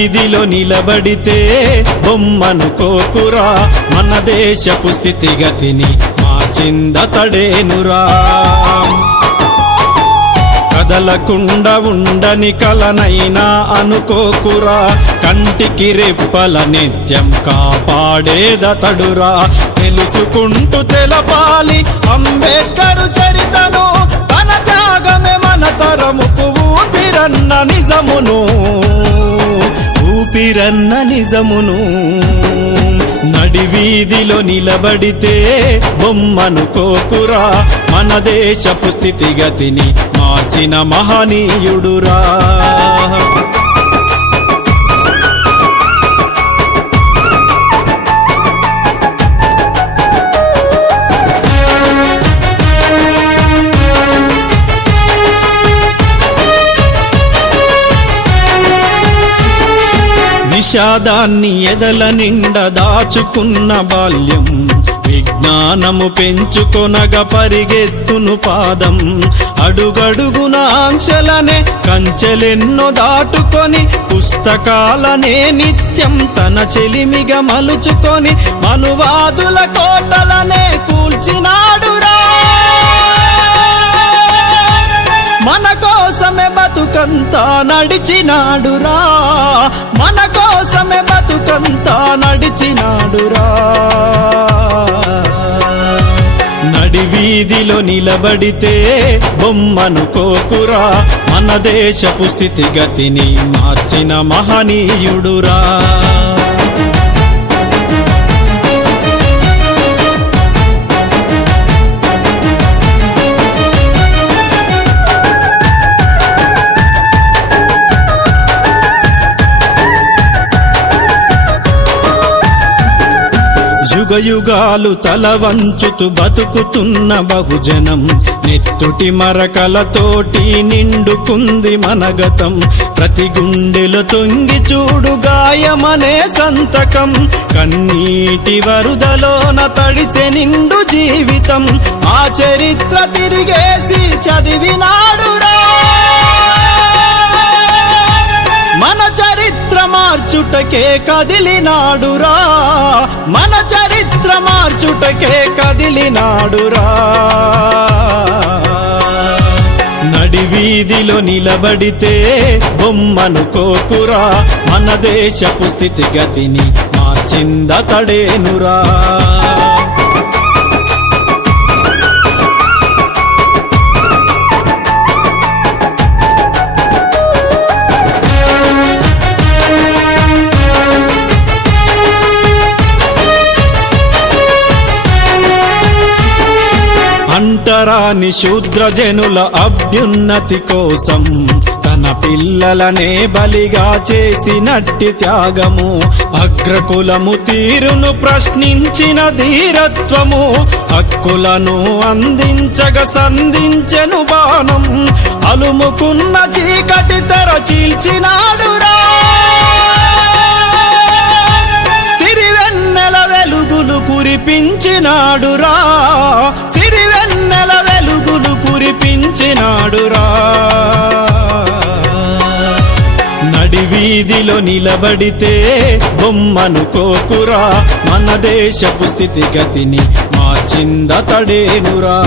వీధిలో నిలబడితే బొమ్మనుకోకురా, మన దేశపు స్థితిగతిని మార్చిందతడేనురా. కదలకుండా ఉండని కలనైనా అనుకోకురా, కంటికి రెప్పల నిత్యం కాపాడేదతడురా. తెలుసుకుంటూ తెలపాలి అంబేద్కర్ చరితను, తన త్యాగమే మన తరముకు ఊపిరన్న నిజమును, ఊపిరన్న నిజమును. నడివీధిలో నిలబడితే బొమ్మనుకోకురా, మన దేశపు స్థితిగతిని మార్చిన మహనీయుడురా. విషాదాన్ని ఎదల నిండా దాచుకున్న బాల్యం, విజ్ఞానము పెంచుకొనగా పరిగెత్తును పాదం. అడుగడుగున ఆంక్షలనే కంచెలెన్నో దాటుకొని, పుస్తకాలనే నిత్యం తన చెలిమిగా మలుచుకొని, మనువాదుల కోటలనే కూల్చినాడురా. మన కోసమే బతుకంతా నడిచినాడురా, మన కోసమే బతుకంతా నడిచినాడురా. నడివీధిలో నిలబడితే బొమ్మనుకోకురా, మన దేశపు స్థితిగతిని మార్చిన మహనీయుడురా. యుగయుగాలు తల వంచుతూ బతుకుతున్న బహుజనం, నెత్తుటి మరకలతోటి నిండుకుంది మనగతం. ప్రతి గుండెలో తొంగి చూడు గాయమనే సంతకం, కన్నీటి వరుదలోన తడిసె నిండు జీవితం. ఆ చరిత్ర తిరిగేసి చదివినాడురా, మన చరిత్ర మార్చుటకే కదిలినాడురా, మన చరిత్ర మార్చుటకే కదిలినాడురా. నడివీధిలో నిలబడితే బొమ్మనుకోకురా, మన దేశపు స్థితిగతిని మార్చిందతడేనురా. అంటరాని శూద్రజనుల అభ్యున్నతి కోసం, తన పిల్లలనే బలిగా చేసినట్టి త్యాగము. అగ్రకులము తీరును ప్రశ్నించిన ధీరత్వము, హక్కులను అందించగా సంధించెను బాణం. అలుముకున్న చీకటి తెర చీల్చినాడురా, సిరివెన్నెల వెలుగులు కురిపించినాడురా, సిరివెన్నెల వెలుగులు కురిపించినాడురా. నడివీధిలో నిలబడితే బొమ్మనుకోకురా, మన దేశపు స్థితిగతిని మార్చిందతడేనురా.